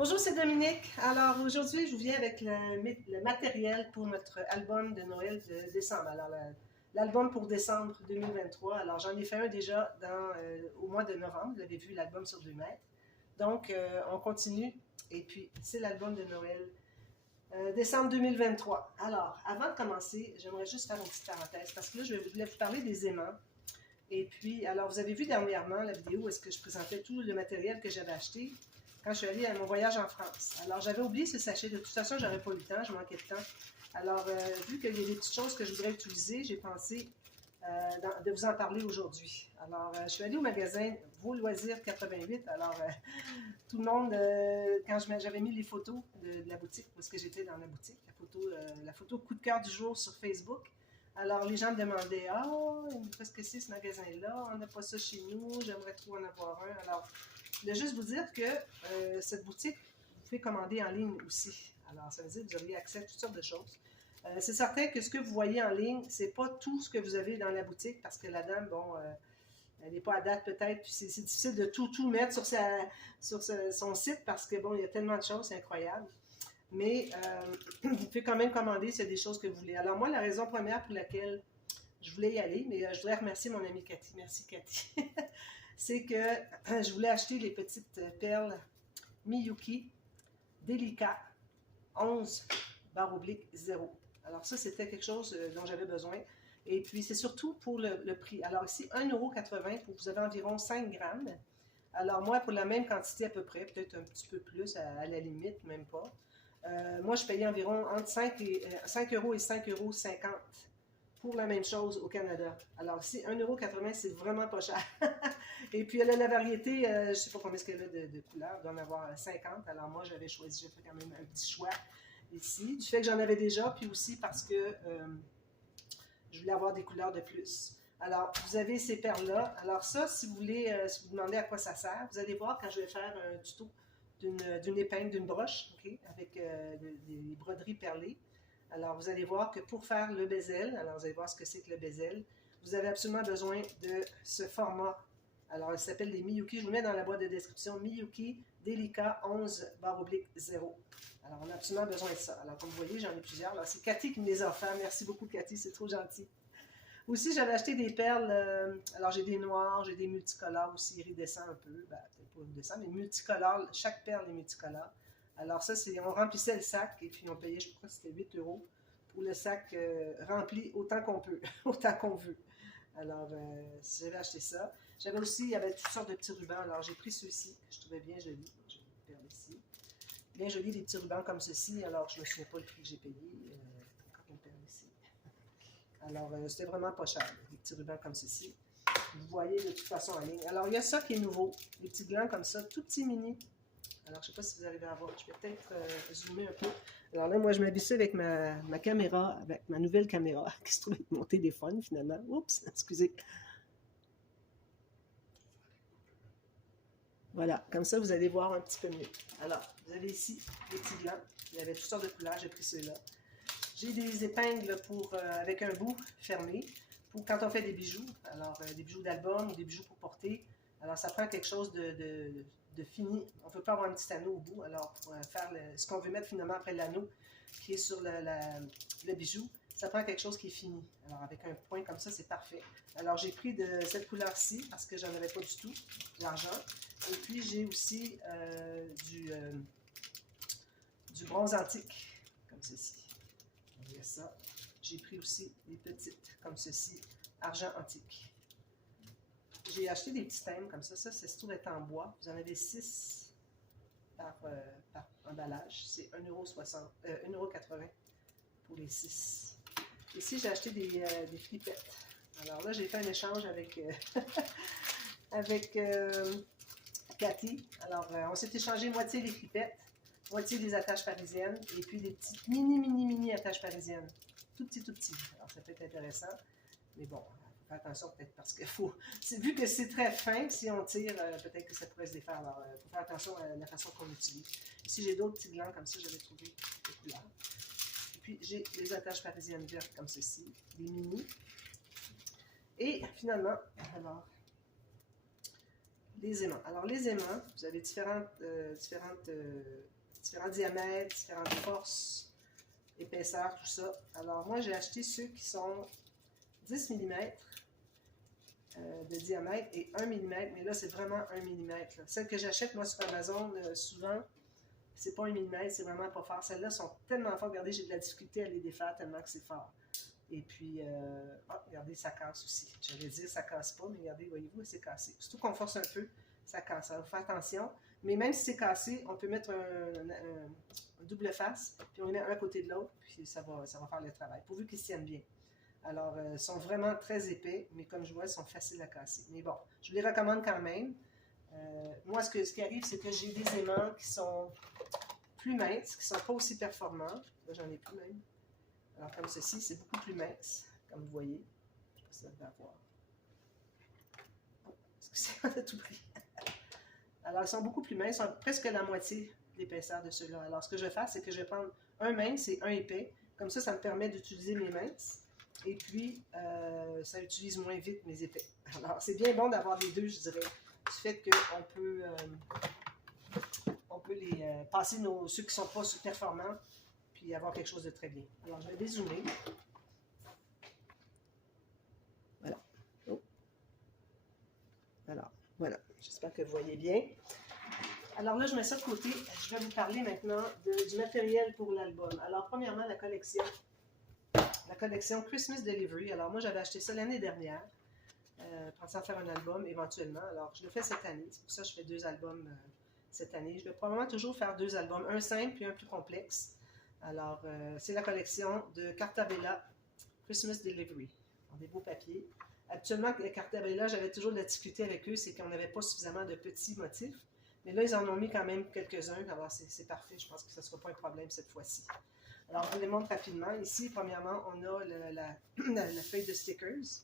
Bonjour, c'est Dominique. Alors aujourd'hui, je vous viens avec le matériel pour notre album de Noël de décembre. Alors l'album pour décembre 2023. Alors j'en ai fait un déjà au mois de novembre. Vous avez vu l'album sur 2 mètres. Donc on continue. Et puis c'est l'album de Noël décembre 2023. Alors avant de commencer, j'aimerais juste faire une petite parenthèse parce que là je voulais vous parler des aimants. Et puis, alors vous avez vu dernièrement la vidéo où est-ce que je présentais tout le matériel que j'avais acheté quand je suis allée à mon voyage en France. Alors, j'avais oublié ce sachet. De toute façon, je n'aurais pas eu le temps, je manquais de temps. Alors, vu qu'il y a des petites choses que je voudrais utiliser, j'ai pensé de vous en parler aujourd'hui. Alors, je suis allée au magasin Vos Loisirs 88. Alors, tout le monde, quand j'avais mis les photos de la boutique, parce que j'étais dans la boutique, la photo coup de cœur du jour sur Facebook. Alors, les gens me demandaient, « Ah, qu'est-ce que c'est ce magasin-là? On n'a pas ça chez nous, j'aimerais trop en avoir un. » Alors, je voulais juste vous dire que cette boutique, vous pouvez commander en ligne aussi. Alors, ça veut dire que vous auriez accès à toutes sortes de choses. C'est certain que ce que vous voyez en ligne, c'est pas tout ce que vous avez dans la boutique, parce que la dame, bon, elle n'est pas à date peut-être, puis c'est difficile de tout mettre sur son site, parce que, bon, il y a tellement de choses, c'est incroyable. Mais vous pouvez quand même commander s'il y a des choses que vous voulez. Alors moi, la raison première pour laquelle je voulais y aller, mais je voudrais remercier mon amie Cathy. Merci Cathy. C'est que je voulais acheter les petites perles Miyuki Delica 11/0. Alors ça, c'était quelque chose dont j'avais besoin. Et puis, c'est surtout pour le prix. Alors ici, 1,80 €, vous avez environ 5 grammes. Alors moi, pour la même quantité à peu près, peut-être un petit peu plus à la limite, même pas. Moi, je payais environ entre 5 € et 5,50 € pour la même chose au Canada. Alors ici, 1,80 €, c'est vraiment pas cher. Et puis, elle a la variété, je ne sais pas combien qu'elle a de couleurs, elle doit en avoir 50. Alors moi, j'ai fait quand même un petit choix ici, du fait que j'en avais déjà, puis aussi parce que je voulais avoir des couleurs de plus. Alors, vous avez ces perles-là. Alors ça, si vous voulez, si vous demandez à quoi ça sert, vous allez voir quand je vais faire un tuto d'une épingle, d'une broche, okay, avec des broderies perlées. Alors, vous allez voir que pour faire le bezel, alors vous allez voir ce que c'est que le bezel, vous avez absolument besoin de ce format. Alors, il s'appelle les Miyuki. Je vous mets dans la boîte de description Miyuki Delica 11/0. Alors, on a absolument besoin de ça. Alors, comme vous voyez, j'en ai plusieurs. Alors, c'est Cathy qui me les a offerts. Merci beaucoup, Cathy. C'est trop gentil. Aussi, j'avais acheté des perles. Alors, j'ai des noirs, j'ai des multicolores aussi, iridescents un peu. Ben, peut-être pas iridescents, mais multicolores. Chaque perle est multicolore. Alors, ça, on remplissait le sac et puis on payait, je crois que c'était 8 € pour le sac rempli autant qu'on peut, autant qu'on veut. Alors, j'avais acheté ça. J'avais aussi, il y avait toutes sortes de petits rubans. Alors, j'ai pris ceux-ci, que je trouvais bien jolis. J'ai une perle ici. Bien joli, des petits rubans comme ceci. Alors, je ne me souviens pas le prix que j'ai payé. Encore une perle ici. Alors, c'était vraiment pas cher, des petits rubans comme ceci. Vous voyez de toute façon en ligne. Alors, il y a ça qui est nouveau. Des petits glands comme ça, tout petits mini. Alors, je ne sais pas si vous arrivez à voir. Je vais peut-être zoomer un peu. Alors là, moi, je m'habitue avec ma caméra, avec ma nouvelle caméra qui se trouve avec mon téléphone, finalement. Oups, excusez. Voilà, comme ça, vous allez voir un petit peu mieux. Alors, vous avez ici des petits glands. Il y avait toutes sortes de couleurs, j'ai pris ceux-là. J'ai des épingles avec un bout fermé pour quand on fait des bijoux. Alors, des bijoux d'album ou des bijoux pour porter. Alors, ça prend quelque chose de fini. On ne peut pas avoir un petit anneau au bout. Alors, pour faire ce qu'on veut mettre finalement après l'anneau qui est sur le bijou, ça prend quelque chose qui est fini. Alors, avec un point comme ça, c'est parfait. Alors, j'ai pris de cette couleur-ci parce que j'en avais pas du tout, de l'argent. Et puis, j'ai aussi du bronze antique, comme ceci. Il y a ça. J'ai pris aussi des petites, comme ceci, argent antique. J'ai acheté des petits thèmes comme ça. Ça se trouve être en bois. Vous en avez 6 par emballage. C'est 1,80 € pour les 6. Ici, j'ai acheté des flippettes. Alors là, j'ai fait un échange avec, avec Cathy. Alors, on s'est échangé moitié les flippettes, moitié des attaches parisiennes, et puis des petites mini attaches parisiennes. Tout petit. Alors, ça peut être intéressant. Mais bon, il faut faire attention peut-être parce qu'il faut... Vu que c'est très fin, si on tire, peut-être que ça pourrait se défaire. Alors, il faut faire attention à la façon qu'on l'utilise. Ici, j'ai d'autres petits glands comme ça, j'avais trouvé des couleurs. Et puis, j'ai des attaches parisiennes vertes comme ceci, des mini. Et finalement, alors, les aimants. Alors, les aimants, vous avez différents diamètres, différentes forces, épaisseurs, tout ça. Alors, moi, j'ai acheté ceux qui sont 10 mm de diamètre et 1 mm, mais là, c'est vraiment 1 mm. Celles que j'achète, moi, sur Amazon, souvent, c'est pas 1 mm, c'est vraiment pas fort. Celles-là sont tellement fortes. Regardez, j'ai de la difficulté à les défaire tellement que c'est fort. Et puis, regardez, ça casse aussi. J'allais dire, ça casse pas, mais regardez, voyez-vous, c'est cassé. Surtout qu'on force un peu, ça casse. Alors, faut faire attention. Mais même si c'est cassé, on peut mettre un double face, puis on les met un à côté de l'autre, puis ça va faire le travail, pourvu qu'ils se tiennent bien. Alors, ils sont vraiment très épais, mais comme je vois, ils sont faciles à casser. Mais bon, je vous les recommande quand même. Moi, ce qui arrive, c'est que j'ai des aimants qui sont plus minces, qui ne sont pas aussi performants. Là, j'en ai plus même. Alors, comme ceci, c'est beaucoup plus mince, comme vous voyez. Je ne sais pas si vous allez voir. Oh, excusez, on a tout pris. Alors, ils sont beaucoup plus minces, ils sont presque la moitié de l'épaisseur de ceux-là. Alors, ce que je vais faire, c'est que je vais prendre un mince et un épais. Comme ça me permet d'utiliser mes minces. Et puis, ça utilise moins vite mes épais. Alors, c'est bien bon d'avoir les deux, je dirais. Du fait qu'on peut, les passer ceux qui ne sont pas performants, puis avoir quelque chose de très bien. Alors, je vais dézoomer. Voilà. Oh. Alors, voilà. J'espère que vous voyez bien. Alors là, je mets ça de côté. Je vais vous parler maintenant du matériel pour l'album. Alors, premièrement, la collection Christmas Delivery. Alors, moi, j'avais acheté ça l'année dernière, pensant faire un album éventuellement. Alors, je le fais cette année. C'est pour ça que je fais 2 albums cette année. Je vais probablement toujours faire 2 albums, un simple puis un plus complexe. Alors, c'est la collection de Carta Bella Christmas Delivery. Alors, des beaux papiers. Actuellement, les Carta Bella, j'avais toujours de la difficulté avec eux, c'est qu'on n'avait pas suffisamment de petits motifs. Mais là, ils en ont mis quand même quelques-uns. Alors, c'est parfait. Je pense que ce ne sera pas un problème cette fois-ci. Alors, je vous les montre rapidement. Ici, premièrement, on a la feuille de stickers.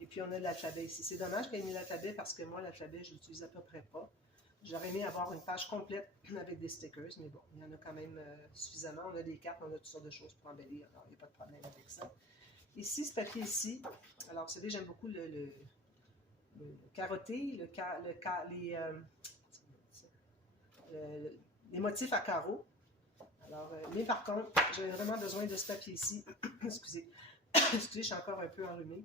Et puis, on a l'alphabet ici. C'est dommage qu'il y ait mis l'alphabet parce que moi, l'alphabet, je l'utilise à peu près pas. J'aurais aimé avoir une page complète avec des stickers, mais bon, il y en a quand même suffisamment. On a des cartes, on a toutes sortes de choses pour embellir. Alors, il n'y a pas de problème avec ça. Ici, ce papier ici, alors, vous savez, j'aime beaucoup le carotté, les motifs à carreaux. Alors, mais par contre, j'avais vraiment besoin de ce papier ici. Excusez. Excusez, je suis encore un peu enrhumée.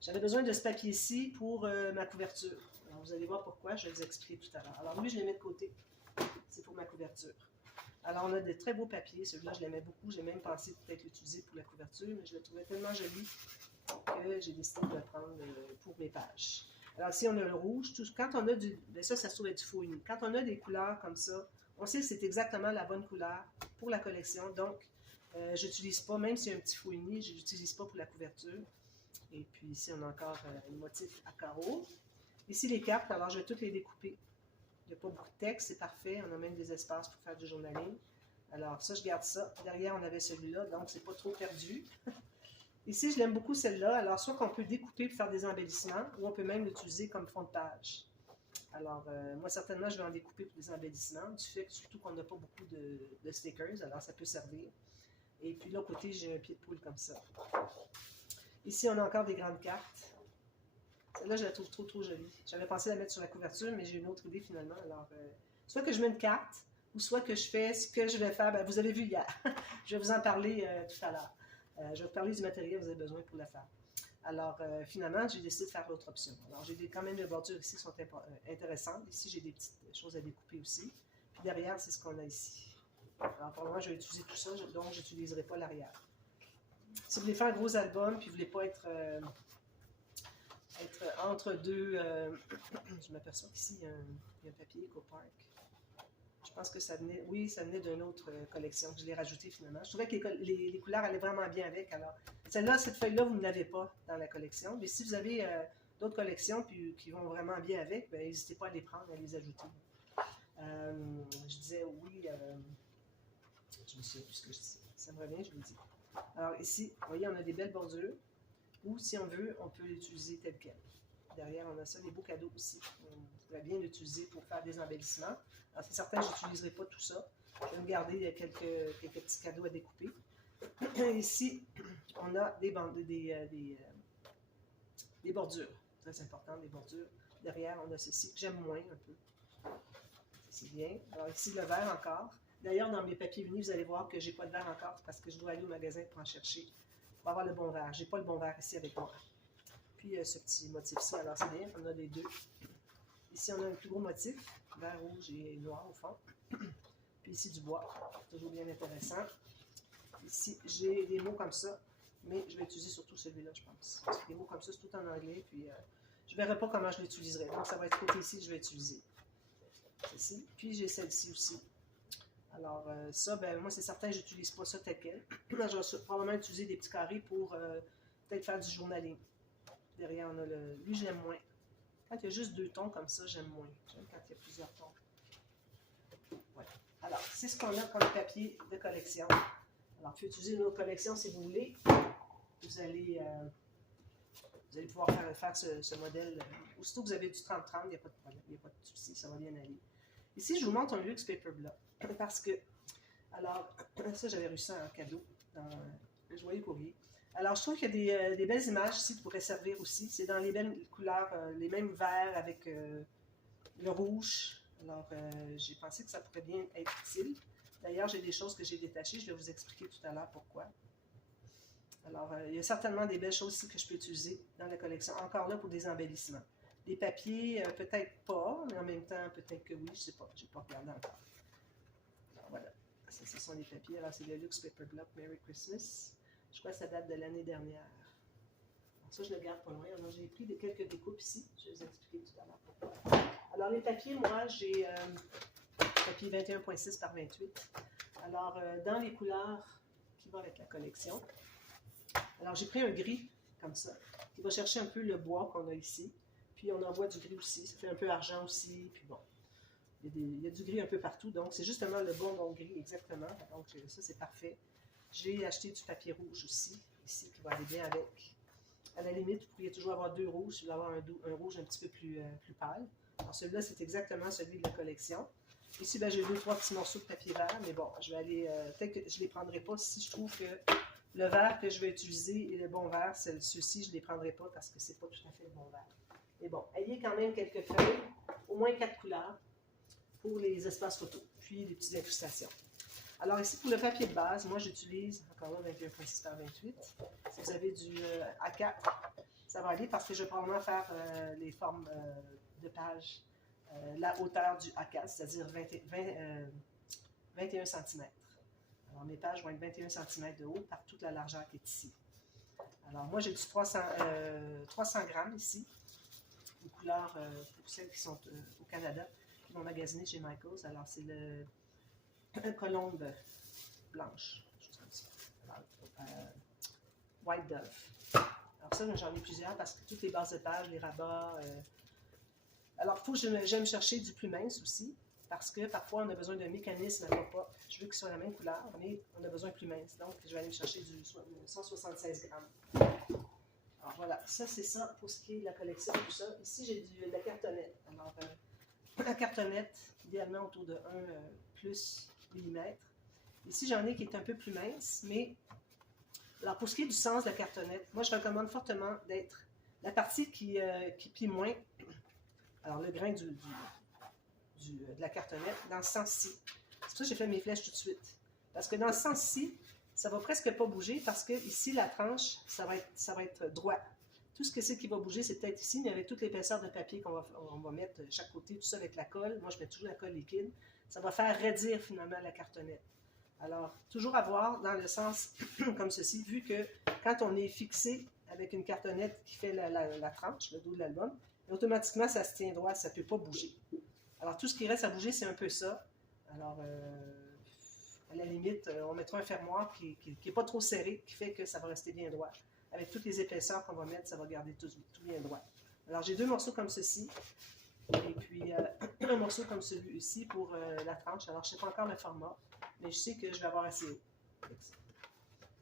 J'avais besoin de ce papier ici pour ma couverture. Alors, vous allez voir pourquoi, je vais vous expliquer tout à l'heure. Alors, lui, je les mets de côté. C'est pour ma couverture. Alors, on a de très beaux papiers. Celui-là, je l'aimais beaucoup. J'ai même pensé peut-être l'utiliser pour la couverture, mais je le trouvais tellement joli que j'ai décidé de le prendre pour mes pages. Alors, ici, on a le rouge. Quand on a ça se trouve être du faux uni. Quand on a des couleurs comme ça, on sait que c'est exactement la bonne couleur pour la collection. Donc, je n'utilise pas, même s'il y a un petit faux uni, je ne l'utilise pas pour la couverture. Et puis ici, on a encore les motifs à carreaux. Ici, les cartes, alors je vais toutes les découper. Il n'y a pas beaucoup de texte, c'est parfait. On a même des espaces pour faire du journaling. Alors ça, je garde ça. Derrière, on avait celui-là, donc c'est pas trop perdu. Ici, je l'aime beaucoup celle-là. Alors, soit qu'on peut découper pour faire des embellissements, ou on peut même l'utiliser comme fond de page. Alors, moi, certainement, je vais en découper pour des embellissements, du fait que surtout qu'on n'a pas beaucoup de stickers, alors ça peut servir. Et puis, de l'autre côté, j'ai un pied de poule comme ça. Ici, on a encore des grandes cartes. Celle-là, je la trouve trop jolie. J'avais pensé la mettre sur la couverture, mais j'ai une autre idée finalement. Alors, soit que je mets une carte, ou soit que je fais ce que je vais faire. Ben, vous avez vu hier. Je vais vous en parler tout à l'heure. Je vais vous parler du matériel que vous avez besoin pour la faire. Alors, finalement, j'ai décidé de faire l'autre option. Alors, j'ai quand même des bordures ici qui sont intéressantes. Ici, j'ai des petites choses à découper aussi. Puis derrière, c'est ce qu'on a ici. Alors, pour le moment, je vais utiliser tout ça, donc je n'utiliserai pas l'arrière. Si vous voulez faire un gros album, puis vous ne voulez pas être entre deux... je m'aperçois qu'ici, il y a un papier EcoPark. Je pense que ça venait... Oui, ça venait d'une autre collection que je l'ai rajouté finalement. Je trouvais que les couleurs allaient vraiment bien avec. Alors, celle-là, cette feuille-là, vous ne l'avez pas dans la collection. Mais si vous avez d'autres collections qui vont vraiment bien avec, n'hésitez pas à les prendre, à les ajouter. Je disais oui... je me souviens plus ce que je disais. Ça me revient, je vous le dis. Alors ici, vous voyez, on a des belles bordures. Ou si on veut, on peut l'utiliser tel quel. Derrière, on a ça, des beaux cadeaux aussi. On pourrait bien l'utiliser pour faire des embellissements. Alors c'est certain que je n'utiliserai pas tout ça. Je vais me garder quelques petits cadeaux à découper. Ici, on a des bordures. Très important, des bordures. derrière, on a ceci que j'aime moins un peu. C'est bien. Alors ici, le vert encore. D'ailleurs, dans mes papiers unis, vous allez voir que je n'ai pas de vert encore parce que je dois aller au magasin pour en chercher, pour avoir le bon vert. Je n'ai pas le bon vert ici avec moi. Puis ce petit motif-ci, alors c'est bien, on a les deux. Ici, on a un plus gros motif, vert, rouge et noir au fond. Puis ici, du bois, toujours bien intéressant. Ici, j'ai des mots comme ça, mais je vais utiliser surtout celui-là, je pense. Parce que les mots comme ça, c'est tout en anglais, puis je ne verrai pas comment je l'utiliserai. Donc, ça va être côté ici, je vais utiliser. Ceci. Puis, j'ai celle-ci aussi. Alors, ça, ben, moi, c'est certain, je n'utilise pas ça tel quel. Je vais probablement utiliser des petits carrés pour peut-être faire du journaling. Derrière, on a le... Lui, je l'aime moins. Quand il y a juste 2 tons comme ça, j'aime moins. J'aime quand il y a plusieurs tons. Ouais. Alors, c'est ce qu'on a comme papier de collection. Alors, vous pouvez utiliser une autre collection si vous voulez. Vous allez pouvoir faire ce modèle. Aussitôt que vous avez du 30-30, il n'y a pas de problème, il n'y a pas de souci, ça va bien aller. Ici, je vous montre un luxe paper block. Parce que, alors, ça, j'avais reçu ça en cadeau dans le Joyeux Courrier. Alors, je trouve qu'il y a des belles images ici qui pourraient servir aussi. C'est dans les belles couleurs, les mêmes verts avec le rouge. Alors, j'ai pensé que ça pourrait bien être utile. D'ailleurs, j'ai des choses que j'ai détachées. Je vais vous expliquer tout à l'heure pourquoi. Alors, il y a certainement des belles choses ici que je peux utiliser dans la collection. Encore là, pour des embellissements. Les papiers, peut-être pas, mais en même temps, peut-être que oui. Je ne sais pas. Je n'ai pas regardé encore. Alors, voilà. Ça, ce sont les papiers. Alors, c'est le Luxe Paper Block Merry Christmas. Je crois que ça date de l'année dernière. Alors, ça, je le garde pas loin. Alors, j'ai pris quelques découpes ici. Je vais vous expliquer tout à l'heure pourquoi. Alors, les papiers, moi, j'ai papier 21,6 par 28. Alors, dans les couleurs qui vont avec la collection, alors j'ai pris un gris, comme ça, qui va chercher un peu le bois qu'on a ici. Puis, on envoie du gris aussi. Ça fait un peu argent aussi. Puis, bon, il y a du gris un peu partout. Donc, c'est justement le bon gris, exactement. Donc, ça, c'est parfait. J'ai acheté du papier rouge aussi, ici, qui va aller bien avec. À la limite, vous pourriez toujours avoir 2 rouges, si vous voulez avoir un rouge un petit peu plus pâle. Alors, celui-là, c'est exactement celui de la collection. Ici, ben, j'ai 2-3 petits morceaux de papier vert, mais bon, je vais aller, peut-être que je ne les prendrai pas si je trouve que le vert que je vais utiliser est le bon vert. Ceux-ci, je ne les prendrai pas parce que ce n'est pas tout à fait le bon vert. Mais bon, ayez quand même quelques feuilles, au moins 4 couleurs pour les espaces photos, puis les petites incrustations. Alors ici, pour le papier de base, moi j'utilise, encore là, 21,6 par 28. Si vous avez du A4, ça va aller parce que je vais probablement faire les formes de page, la hauteur du A4, c'est-à-dire 21 cm. Alors mes pages vont être 21 cm de haut par toute la largeur qui est ici. Alors moi j'ai du 300 grammes ici, une couleur pour celles qui sont au Canada, qui vont magasiner chez Michaels. Alors c'est le colombe blanche, chose comme ça. Alors, White Dove. Alors ça, j'en ai plusieurs parce que toutes les bases de page, les rabats. Alors, il faut que j'aime chercher du plus mince aussi, parce que parfois, on a besoin d'un mécanisme à pas. Je veux qu'il soit la même couleur, mais on a besoin de plus mince. Donc, je vais aller me chercher du 176 grammes. Alors voilà, ça c'est ça pour ce qui est de la collection, tout ça. Ici, j'ai de la cartonnette. Alors, la cartonnette, idéalement autour de 1 plus millimètres. Ici, j'en ai qui est un peu plus mince, mais alors pour ce qui est du sens de la cartonnette, moi je recommande fortement d'être la partie qui plie moins, alors le grain de la cartonnette, dans ce sens-ci. C'est pour ça que j'ai fait mes flèches tout de suite. Parce que dans ce sens-ci, ça va presque pas bouger parce que ici, la tranche, ça va être droit. Tout ce que c'est qui va bouger, c'est peut-être ici, mais avec toute l'épaisseur de papier qu'on va mettre de chaque côté, tout ça avec la colle. Moi, je mets toujours la colle liquide. Ça va faire raidir finalement la cartonnette. Alors, toujours avoir dans le sens comme ceci, vu que quand on est fixé avec une cartonnette qui fait la tranche, le dos de l'album, automatiquement, ça se tient droit, ça ne peut pas bouger. Alors, tout ce qui reste à bouger, c'est un peu ça. Alors, à la limite, on mettra un fermoir qui n'est pas trop serré, qui fait que ça va rester bien droit. Avec toutes les épaisseurs qu'on va mettre, ça va garder tout bien droit. Alors, j'ai 2 morceaux comme ceci. Et puis, un morceau comme celui-ci pour la tranche. Alors, je ne sais pas encore le format, mais je sais que je vais avoir assez haut.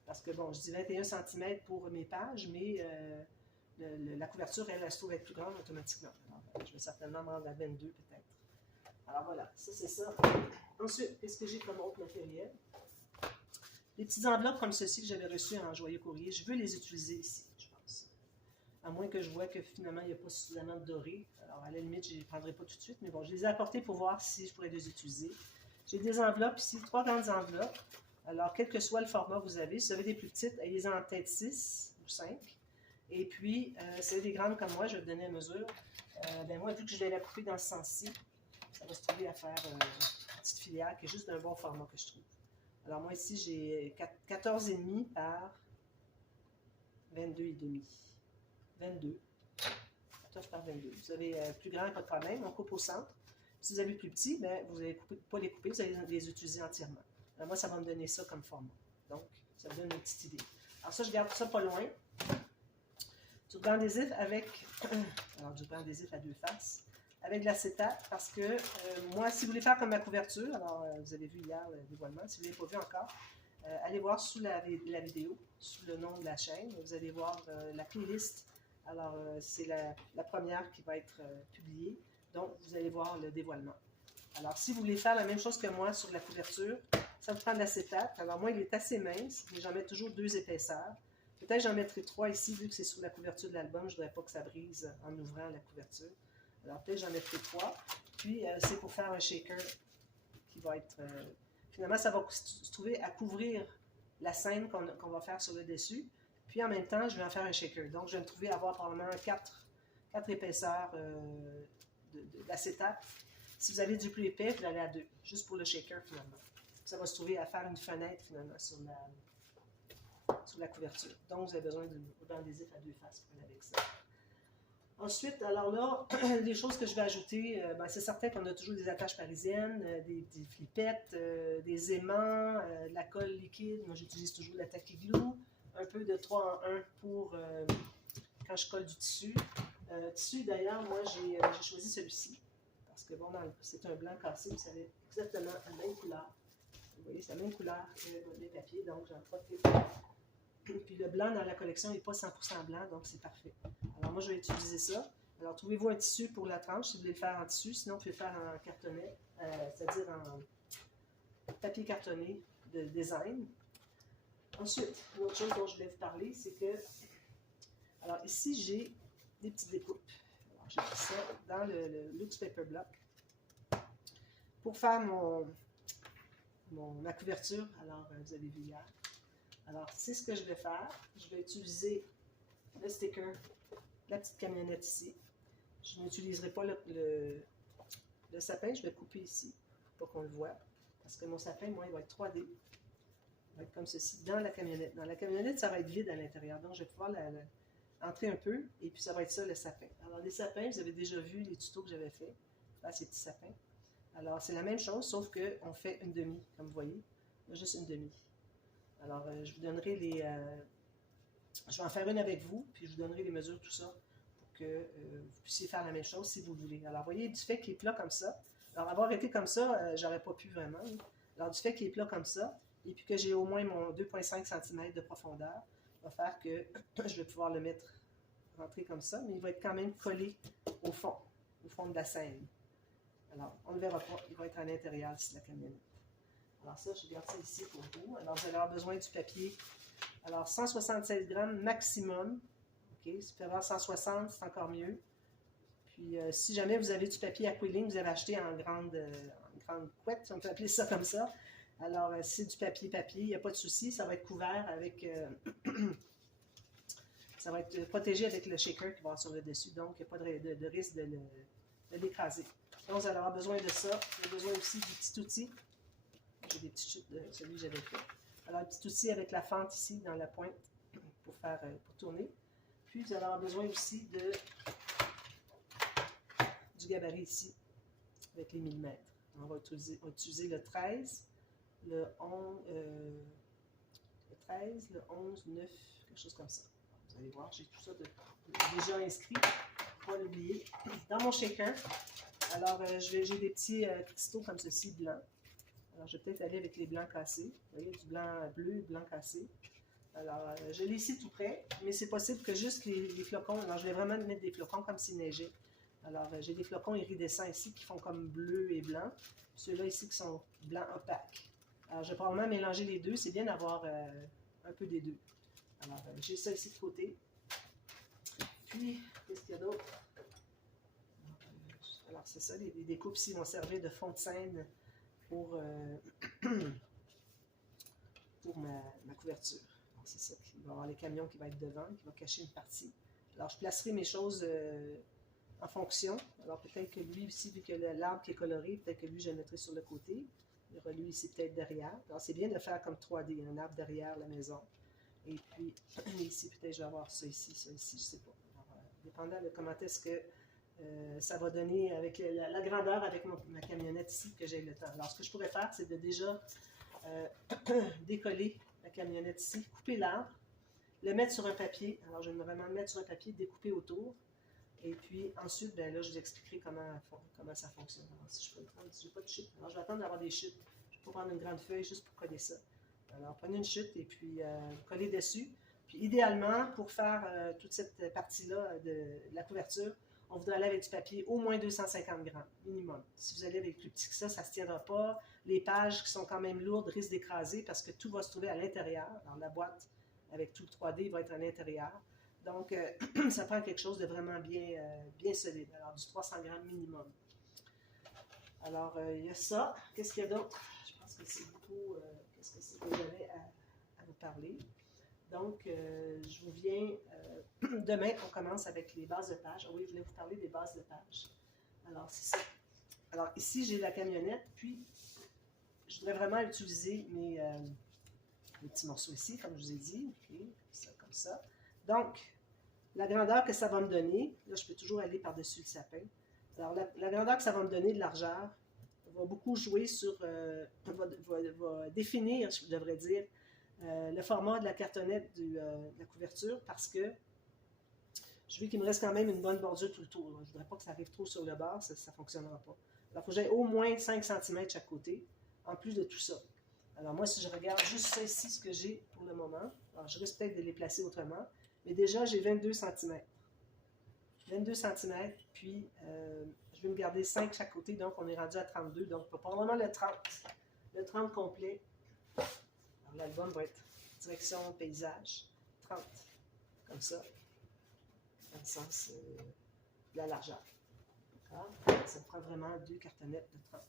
Parce que, bon, je dis 21 cm pour mes pages, mais la couverture, elle se trouve être plus grande automatiquement. Alors, je vais certainement me rendre à 22 peut-être. Alors, voilà, ça, c'est ça. Ensuite, qu'est-ce que j'ai comme autre matériel? Les petites enveloppes comme ceci que j'avais reçues en Joyeux Courrier, je veux les utiliser ici, je pense. à moins que je vois que finalement, il n'y a pas suffisamment de doré. Alors, à la limite, je ne les prendrai pas tout de suite, mais bon, je les ai apportés pour voir si je pourrais les utiliser. J'ai des enveloppes ici, 3 grandes enveloppes. Alors, quel que soit le format que vous avez, si vous avez des plus petites, ayez-en en peut-être 6 ou 5. Et puis, si vous avez des grandes comme moi, je vais vous donner à mesure. Ben moi, vu que je vais la couper dans ce sens-ci, ça va se trouver à faire une petite filière qui est juste d'un bon format que je trouve. Alors, moi, ici, j'ai 14,5 par 22,5. 22. 14 par 22. Vous avez plus grand, pas de problème. On coupe au centre. Si vous avez plus petit, ben, vous n'allez pas les couper, vous allez les utiliser entièrement. Alors, moi, ça va me donner ça comme format. Donc, ça me donne une petite idée. Alors ça, je garde ça pas loin. Du ruban adhésif avec, alors du ruban adhésif à 2 faces, avec de l'acétate, parce que moi, si vous voulez faire comme ma couverture, alors vous avez vu hier le dévoilement, si vous ne l'avez pas vu encore, allez voir sous la vidéo, sous le nom de la chaîne, vous allez voir la playlist. Alors, c'est la première qui va être publiée, donc vous allez voir le dévoilement. Alors, si vous voulez faire la même chose que moi sur la couverture, ça vous prend de l'acétate. Alors, moi, il est assez mince, mais j'en mets toujours 2 épaisseurs. Peut-être j'en mettrai 3 ici, vu que c'est sur la couverture de l'album. Je ne voudrais pas que ça brise en ouvrant la couverture. Alors, peut-être j'en mettrai 3. Puis, c'est pour faire un shaker qui va être... finalement, ça va se trouver à couvrir la scène qu'on va faire sur le dessus. Puis, en même temps, je vais en faire un shaker. Donc, je vais me trouver à avoir probablement 4 épaisseurs d'acétate. Si vous avez du plus épais, vous allez à 2, juste pour le shaker, finalement. Ça va se trouver à faire une fenêtre, finalement, sur la couverture. Donc, vous avez besoin d'un ruban adhésif à 2 faces pour aller avec ça. Ensuite, alors là, les choses que je vais ajouter, ben, c'est certain qu'on a toujours des attaches parisiennes, des flippettes, des aimants, de la colle liquide. Moi, j'utilise toujours la tacky glue, un peu de 3 en 1 pour quand je colle du tissu. Tissu, d'ailleurs, moi, j'ai choisi celui-ci. Parce que, bon, c'est un blanc cassé, vous savez, exactement la même couleur. Vous voyez, c'est la même couleur que les papiers, donc j'en profite. Puis le blanc dans la collection n'est pas 100% blanc, donc c'est parfait. Alors moi, je vais utiliser ça. Alors, trouvez-vous un tissu pour la tranche si vous voulez le faire en tissu. Sinon, vous pouvez le faire en cartonnet, c'est-à-dire en papier cartonné de design. Ensuite, une autre chose dont je voulais vous parler, c'est que... Alors ici, j'ai des petites découpes. Alors, j'ai pris ça dans le Luxe Paper Block pour faire ma couverture. Alors, vous avez vu hier. Alors, c'est ce que je vais faire. Je vais utiliser le sticker, la petite camionnette ici. Je n'utiliserai pas le sapin. Je vais couper ici pour qu'on le voit. Parce que mon sapin, moi, il va être 3D. Il va être comme ceci dans la camionnette. Dans la camionnette, ça va être vide à l'intérieur. Donc, je vais pouvoir entrer un peu. Et puis, ça va être ça, le sapin. Alors, les sapins, vous avez déjà vu les tutos que j'avais fait. Faire ces petits sapins. Alors, c'est la même chose, sauf qu'on fait une demi, comme vous voyez. Juste une demi. Alors, je vous donnerai je vais en faire une avec vous, puis je vous donnerai les mesures, tout ça, pour que vous puissiez faire la même chose si vous le voulez. Alors, vous voyez, du fait qu'il est plat comme ça, alors avoir été comme ça, j'aurais pas pu vraiment. Alors, du fait qu'il est plat comme ça, et puis que j'ai au moins mon 2,5 cm de profondeur, va faire que je vais pouvoir le rentrer comme ça, mais il va être quand même collé au fond de la scène. Alors, on ne le verra pas, il va être à l'intérieur ici de la camionnette. Alors ça, je garde ça ici pour vous. Alors, vous allez avoir besoin du papier. Alors, 176 grammes maximum. OK, si vous pouvez avoir 160, c'est encore mieux. Puis, si jamais vous avez du papier acrylique, vous avez acheté en grande couette, on peut appeler ça comme ça. Alors, si c'est du papier, il n'y a pas de souci. Ça va être couvert avec... ça va être protégé avec le shaker qui va avoir sur le dessus. Donc, il n'y a pas de risque de l'écraser. Donc, vous allez avoir besoin de ça. Vous avez besoin aussi du petit outil. J'ai des petites chutes de celui que j'avais fait. Alors, un petit outil avec la fente ici dans la pointe pour tourner. Puis, vous allez avoir besoin aussi du gabarit ici avec les millimètres. On va utiliser le 13, le 11, le 13, le 11, 9, quelque chose comme ça. Vous allez voir, j'ai tout ça déjà inscrit, pour ne pas l'oublier. Dans mon shaker, alors j'ai des petits cristaux comme ceci, blancs. Alors, je vais peut-être aller avec les blancs cassés. Vous voyez, du blanc bleu, blanc cassé. Alors, je l'ai ici tout près, mais c'est possible que juste les flocons... Alors, je vais vraiment mettre des flocons comme s'il neigeait. Alors, j'ai des flocons iridescents ici qui font comme bleu et blanc. Ceux-là ici qui sont blanc opaque. Alors, je vais probablement mélanger les deux. C'est bien d'avoir un peu des deux. Alors, j'ai ça ici de côté. puis, qu'est-ce qu'il y a d'autre? Alors, c'est ça, les découpes ici vont servir de fond de scène pour, pour ma couverture. C'est ça, il va y avoir les camions qui vont être devant, qui vont cacher une partie. Alors, je placerai mes choses en fonction. Alors, peut-être que lui aussi, vu que l'arbre qui est coloré, peut-être que lui, je le mettrai sur le côté. Il y aura lui ici peut-être derrière. Alors, c'est bien de faire comme 3D, un arbre derrière la maison. Et puis, ici, peut-être je vais avoir ça ici, je ne sais pas. Alors, dépendant de comment est-ce que ça va donner avec la grandeur avec ma camionnette ici, que j'ai le temps. Alors, ce que je pourrais faire, c'est de déjà décoller la camionnette ici, couper l'arbre, le mettre sur un papier. Alors, je vais vraiment le mettre sur un papier, découper autour. Et puis, ensuite, ben là, je vous expliquerai comment ça fonctionne. Alors, si je peux le prendre, si je n'ai pas de chute. Alors, je vais attendre d'avoir des chutes. Je vais prendre une grande feuille juste pour coller ça. Alors, prenez une chute et puis collez dessus. Puis, idéalement, pour faire toute cette partie-là de la couverture, on voudrait aller avec du papier au moins 250 grammes, minimum. Si vous allez avec plus petit que ça ne se tiendra pas. Les pages qui sont quand même lourdes risquent d'écraser parce que tout va se trouver à l'intérieur. Alors, la boîte avec tout le 3D va être à l'intérieur. Donc, ça prend quelque chose de vraiment bien solide. Alors, du 300 grammes minimum. Alors, il y a ça. Qu'est-ce qu'il y a d'autre? Je pense que c'est beaucoup... qu'est-ce que c'est que j'avais à vous parler? Donc, je vous viens... demain, on commence avec les bases de page. Ah oui, je voulais vous parler des bases de page. Alors, c'est ça. Alors, ici, j'ai la camionnette. Puis, je voudrais vraiment utiliser mes petits morceaux ici, comme je vous ai dit. Okay, ça, comme ça. Donc, la grandeur que ça va me donner, là, je peux toujours aller par-dessus le sapin. Alors, la grandeur que ça va me donner de largeur va beaucoup jouer sur, va définir, je devrais dire, le format de la cartonnette de la couverture parce que je veux qu'il me reste quand même une bonne bordure tout le tour. Je ne voudrais pas que ça arrive trop sur le bord, ça ne fonctionnera pas. Alors, il faut que j'aie au moins 5 cm chaque côté, en plus de tout ça. Alors, moi, si je regarde juste ça ici, ce que j'ai pour le moment, alors je risque peut-être de les placer autrement, mais déjà, j'ai 22 cm. 22 cm, puis je vais me garder 5 chaque côté, donc on est rendu à 32, donc probablement le 30 complet. Alors, l'album va être direction paysage, 30, comme ça, dans le sens de la largeur. Ça prend vraiment 2 cartonnettes de 30.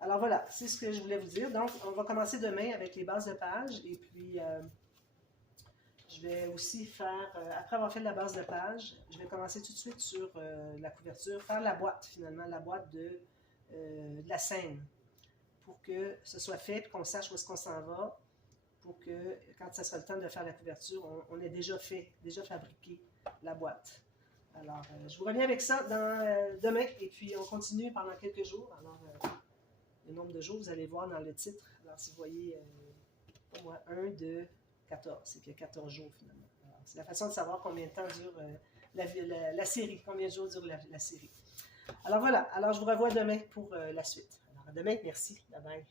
Alors voilà, c'est ce que je voulais vous dire. Donc, on va commencer demain avec les bases de page, et puis je vais aussi faire, après avoir fait la base de page, je vais commencer tout de suite sur la couverture, faire la boîte finalement, la boîte de la scène, pour que ce soit fait, puis qu'on sache où est-ce qu'on s'en va, pour que quand ça sera le temps de faire la couverture, on ait déjà fabriqué la boîte. Alors, je vous reviens avec ça demain, et puis on continue pendant quelques jours. Alors, le nombre de jours, vous allez voir dans le titre. Alors, si vous voyez, pour moi, 1, 2, 14. Et puis, il y a 14 jours, finalement. C'est la façon de savoir combien de temps dure la série, combien de jours dure la série. Alors, voilà. Alors, je vous revois demain pour la suite. Alors, à demain. Merci. Bye bye.